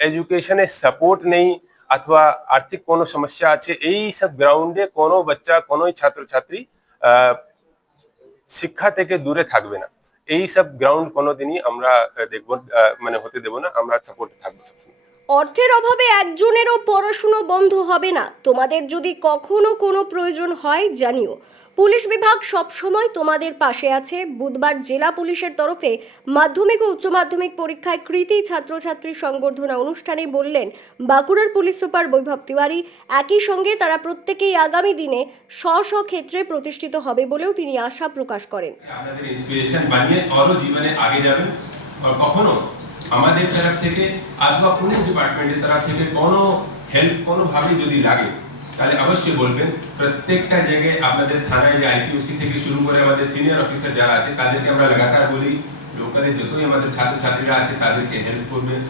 এডুকেশনে support নেই, অথবা আর্থিক কোনো সমস্যা আছে, এই সব গ্রাউন্ডে কোনো বাচ্চা কোনো ছাত্রছাত্রী শিক্ষা থেকে দূরে থাকবে না। এই সব গ্রাউন্ড কোনোদিনই আমরা দেখব মানে হতে দেবো না, আমরা সাপোর্টে থাকব অর্থের অভাবে একজনেরও পড়াশুনো বন্ধ হবে না। তোমাদের যদি কখনো কোনো প্রয়োজন হয়, জানিও। পুলিশ বিভাগ সব সময় তোমাদের পাশে আছে। বুধবার জেলা পুলিশের তরফে মাধ্যমিক ও উচ্চ মাধ্যমিক পরীক্ষায় কৃতি ছাত্রছাত্রী সংবর্ধনা অনুষ্ঠানে বললেন, বাঁকুড়ার পুলিশ সুপার বৈভব তিওয়ারি। একই সঙ্গে তারা প্রত্যেকেই আগামী দিনে স্ব ক্ষেত্রে প্রতিষ্ঠিত হবে বলেও তিনি আশা প্রকাশ করেন। ইন্সপিরেশন বানিয়ে জীবনে আগে কখনো আমাদের তরফ থেকে অথবা পুলিশ ডিপার্টমেন্টের তরফ থেকে কোনো হেল্প কোনোভাবে যদি লাগে তাহলে অবশ্যই বলবেন প্রত্যেকটা জায়গায় আপনাদের থানায় যে আইসিউসি থেকে শুরু করে আমাদের সিনিয়র অফিসার যারা আছে, তাদেরকে আমরা লাগাতার বলি লোকালে যতই আমাদের ছাত্রছাত্রীরা আছে, তাদেরকে হেল্প করবেন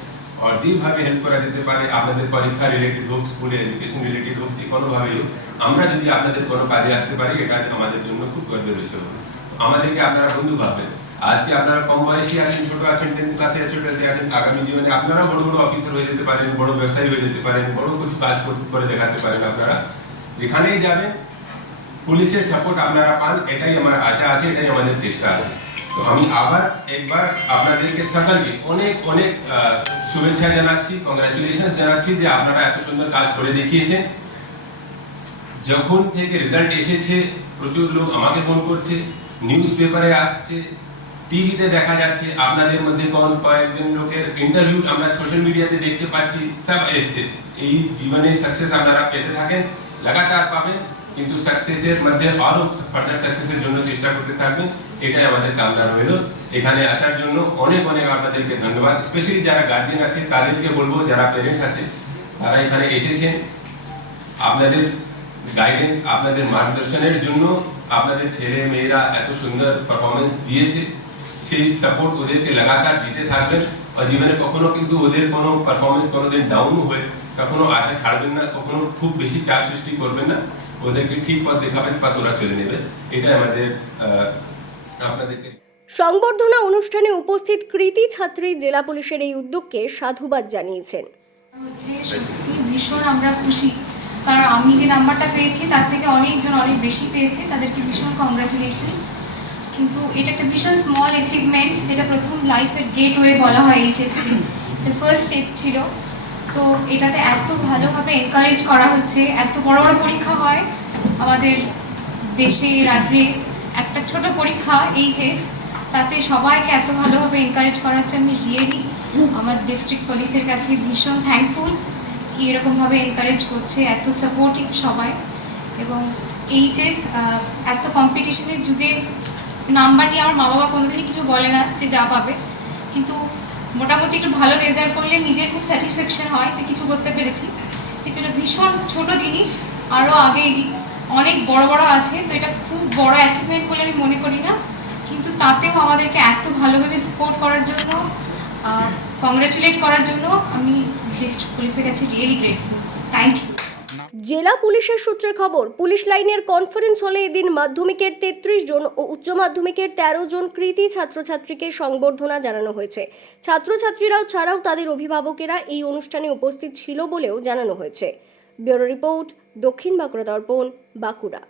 আর যেভাবে হেল্প করা যেতে পারে, আপনাদের পরীক্ষা রিলেটেড হোক স্কুলের এডুকেশন রিলেটেড হোক, যে কোনোভাবে হোক, আমরা যদি আপনাদের কোনো কাজে আসতে পারি, এটা আমাদের জন্য খুব গর্বের বিষয় হবে। আমাদেরকে আপনারা বন্ধু ভাববেন। আজকে আপনারা কম বয়সী আছেন, ছোট আছেন টেন্থ ক্লাসে আছেন টুয়েলভে আছেন, আগামী জীবনে আপনারা বড় বড় অফিসার হয়ে যেতে পারেন, বড় ব্যবসায়ী হয়ে যেতে পারেন, বড় কিছু কাজ করে দেখাতে পারেন আপনারা। যেখানেই যাবেন, পুলিশের সাপোর্ট আপনারা পান, এটাই আমার আশা আছে, এটাই আমাদের চেষ্টা আছে। তো আমি আবার একবার আপনাদেরকে সকলকে অনেক অনেক শুভেচ্ছা জানাচ্ছি কংগ্রাচুলেশন জানাচ্ছি যে আপনারা এত সুন্দর কাজ করে দেখিয়েছেন। যখন থেকে রেজাল্ট এসেছে, প্রচুর লোক আমাকে ফোন করছে নিউজ পেপারে আসছে টিভিতে দেখা যাচ্ছে, আপনাদের মধ্যে কোন কয়েকজন লোকের ইন্টারভিউ আমরা সোশ্যাল মিডিয়াতে দেখতে পাচ্ছি, সব এসছে। এই জীবনে সাকসেস আপনারা পেতে থাকেন, লাগাতার পাবেন, কিন্তু সাকসেসের মধ্যে আরও ফার্দার সাকসেসের জন্য চেষ্টা করতে থাকবেন, এটাই আমাদের কামনা রইল। এখানে আসার জন্য অনেক অনেক আপনাদেরকে ধন্যবাদ স্পেশালি যারা গার্জিয়ান আছে, তাদেরকে বলব, যারা পেরেন্টস আছে, তারা এখানে এসেছেন। আপনাদের গাইডেন্স আপনাদের মার্গদর্শনের জন্য আপনাদের ছেলে মেয়েরা এত সুন্দর পারফরমেন্স দিয়েছে। সেই সাপোর্ট ওদেরকে লাগাতার দিতে থাকবেন। আর জীবনে কখনো কিন্তু ওদের কোনো পারফরমেন্স কোনোদিন ডাউন হয়ে কখনো আশা ছাড়বেন না কখনো খুব বেশি চাপ সৃষ্টি করবেন না। ওদেরকে ঠিক পথ দেখাবেন পথ ওরা চলে নেবে এটাই আমাদের আপনাদেরকে সংবর্ধনা অনুষ্ঠানে উপস্থিত কৃতি ছাত্রী জেলা পুলিশের এই উদ্যোগকে সাধুবাদ জানিয়েছেন। হচ্ছে সত্যি ভীষণ আমরা খুশি। কারণ আমি যে নাম্বারটা পেয়েছি তার থেকে অনেকজন অনেক বেশি পেয়েছে। তাদেরকে ভীষণ কংগ্রাচুলেশন কিন্তু এটা একটা ভীষণ স্মল অ্যাচিভমেন্ট যেটা প্রথম লাইফের গেটওয়ে বলা হয় এইচএসসি এটা ফার্স্ট স্টেপ ছিল। তো এটাতে এত ভালোভাবে এনকারেজ করা হচ্ছে, এত বড় বড় পরীক্ষা হয় আমাদের দেশে, রাজ্যে। একটা ছোট পরীক্ষা এইচএস তাতে সবাইকে এত ভালোভাবে এনকারেজ করা হচ্ছে। আমি রিয়েলি আমার ডিস্ট্রিক্ট পুলিশের কাছে ভীষণ থ্যাঙ্কফুল কি এরকমভাবে এনকারেজ করছে, এত সাপোর্টিভ সবাই। এবং এইচএস এত কম্পিটিশনের যুগে নাম্বার নিয়ে আমার মা বাবা কোনোদিনই কিছু বলে না যে যা পাবে। কিন্তু মোটামুটি একটু ভালো রেজাল্ট করলে নিজের খুব স্যাটিসফ্যাকশন হয় যে কিছু করতে পেরেছি। কিন্তু এটা ভীষণ ছোট জিনিস আরও আগে অনেক বড় বড় আছে, তো এটা খুব বড় অ্যাচিভমেন্ট বলে আমি মনে করি না। কিন্তু তাতেও আমাদেরকে এত ভালোভাবে সাপোর্ট করার জন্য কংগ্রাচুলেট করার জন্য আমি ডিস্ট্রিক্ট পুলিশের কাছে রিয়েলি গ্রেটফুল থ্যাংক ইউ জেলা পুলিশের সূত্রে খবর, পুলিশ লাইনের কনফারেন্স হলে এদিন মাধ্যমিকের তেত্রিশ জন ও উচ্চ মাধ্যমিকের তেরো জন কৃতি ছাত্রছাত্রীকে সংবর্ধনা জানানো হয়েছে। ছাত্রছাত্রীরাও ছাড়াও তাদের অভিভাবকেরা এই অনুষ্ঠানে উপস্থিত ছিল বলেও জানানো হয়েছে। ব্যুরো রিপোর্ট, দক্ষিণ বাঁকুড়া দর্পণ, বাঁকুড়া।